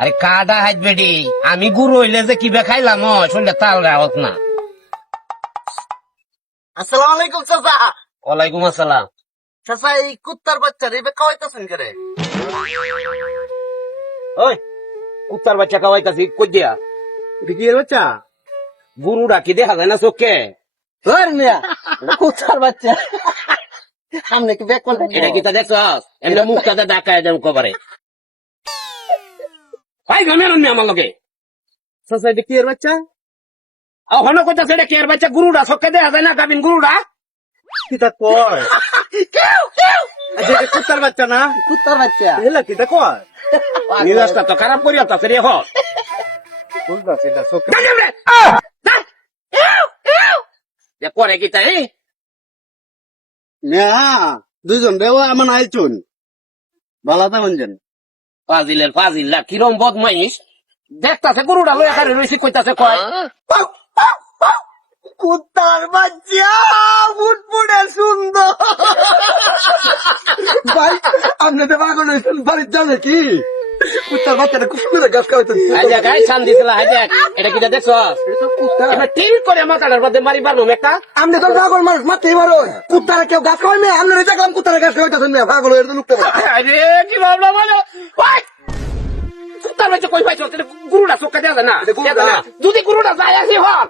আরে কাডা হাইত বেডি আমি গুরু হইলে যে কিবা খাইলাম শুনলে তাল রাখত না। আসসালামু আলাইকুম চাচা। ওয়ালাইকুম আসসালাম। চাচা এই কুত্তার বাচ্চা রেবে খাওয়াইতেছেন করে ওই কুত্তার বাচ্চা খাওয়াইতাছি কই দিয়া? কি বাচ্চা? গুরু ডাকি দেখা যায় না চোখে? ধর মিয়া কুত্তার বাচ্চা। সামনে কি করলেন? এটা কি তা দেখছ? এমনি মুখটাতে ডাকায় দেন কবারে ভাই নি আমার লগে। চাচা এটা কি এর বাচ্চা? ওখানে কইতাছে এটা কেয়ার বাচ্চা? গুরুডা চোখে দেখা যায় না গাবিন গুরুডা? কিতা কয়? আচ্ছা, এটা কুত্তার বাচ্চা না? কুত্তার বাচ্চা। এলা কিতা কয়? নিরাজটা তো খারাপ করি আছে রে হ। বুঝলাম এটা চোখে যে করে কি তাই? মিয়া দুইজন বেওয়া আমার আইছুন ভালো থাকুন ফাজিলের ফাজিল্লা কিরম বদমাইশ? দেখতাছে গরুটা লয়ে খারে রইছি কইতাছে কয়। কুত্তার বাচ্চা ফুটফুটে সুন্দর। ভাই আপনি তো পাগল হয়েছেন বাড়ির যাবে কি? কুত্তার বাচ্চাটা খুব সুন্দর গাছ খাওয়াইতে হাইজা গাই শান দিছিল হাইজা এটা কি দেখছ এবার টিম করে মাথাটার মধ্যে মারি পারব একটা। আপনি তো পাগল মানুষ মারতেই পারো। কুত্তারা কেউ গাছ খাওয়াই মেয়ে? আপনি দেখলাম কুত্তারা গাছ খাওয়াইতেছেন মেয়ে। পাগল হয়ে লুকতে আরে কি ভাবনা বলো? ওই! কুত্তার বাচ্চা কই পাইছো? এটা গুরুটা চোখে দেখা যায় না। গুরুটা। যদি গুরুটা যায় আসি হক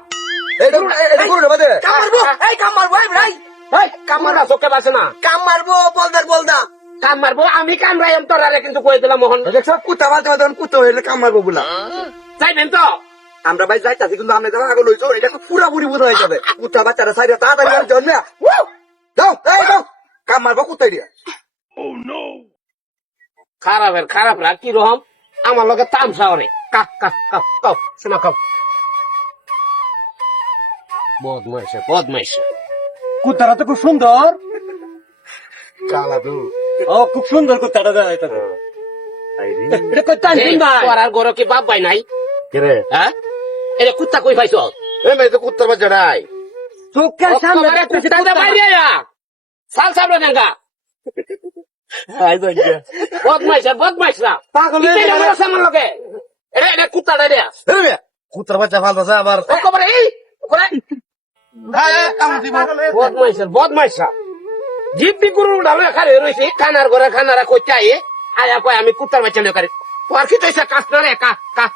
এটা এটা না বাদে। কাম মারবো এই কাম মারবো এই ভাই। ভাই কামড়া চোখে বাসে না। কাম মারবো বলদার বলদা। কাম মারবো আমি কামড়াই আমি তোরারে কিন্তু কই দিলাম মোহন। দেখছ কুত্তা বালতে বালতে কুত্তা হয়ে কাম মারবো বলা। যাইবেন তো? আমরা ভাই যাইতাছি কিন্তু আপনি তো পাগল হইছো এটা তো পুরাপুরি বোধ হয়ে যাবে। কুত্তা বাচ্চারা সাইডে তাড়াতাড়ি জন্মে যাও এই যাও। কাম মারবো কুত্তাই দিয়া। খারাপের খারাপ রাগ কি রকম? আমার লগে তামসা ওরে কাক কাক কাক কাক শোনা কাক বদমাইশে বদমাইশে। কুত্তাটা তো খুব সুন্দর। কালা দু ও খুব সুন্দর কুত্তাটা দেয় এটা তো। এটা ভাই তোর আর গরো কি বাপ ভাই নাই। কেরে হ্যাঁ? এটা কুত্তা কই পাইছ? এই মেয়ে তো কুত্তার বাচ্চা নাই। চোখের সামনে কুত্তা কুত্তা। বাইরে আয়া সাল সাবলে দেঙ্গা বদমাইশা পাগল গেছে। আমার সামনে লগে এটা এটা কুত্তা এই মেয়ে কুত্তার বাচ্চা ফালতাছে আবার। ও কবরে এই করে এই, এই, কাম দিব। বদমাইশের বদমাইশা জিপি গুরু ডালে রইছে খানার ঘরে খানারা চাই আয়া কয় আমি কুত্তার বাচ্চা লয়ে করে। তোর কি তৈছে কাজ না রে, কা কা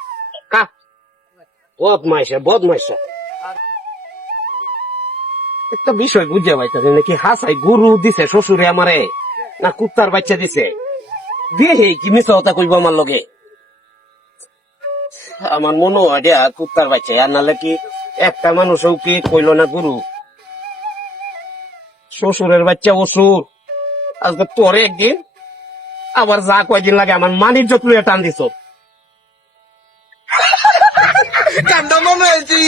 একটা বিষয় বুঝে পাইতাছে, নাকি হাসাই গুরু দিছে, শ্বশুরে আমারে, না কুত্তার বাচ্চা দিছে? দিয়ে কি কথা কইব আমার লগে? আমার মনে হয় কুত্তার বাচ্চা, আর নালে কি একটা মানুষও কি কইল না গুরু? শ্বশুরের বাচ্চা অসুর। আজকে তোরে একদিন আবার যা কয়দিন লাগে আমার মানির যত টান দিছ। কান্দ মনে হয়েছি?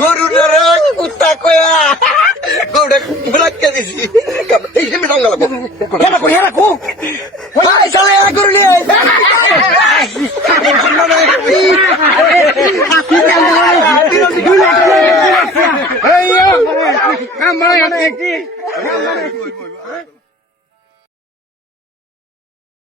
গরু কুত্তা কয়া। গরুটা দিছি। এই যে মিশন গেল হেরা কো হেরা কো ভাই চলে হেরা গরু നമ്മളെ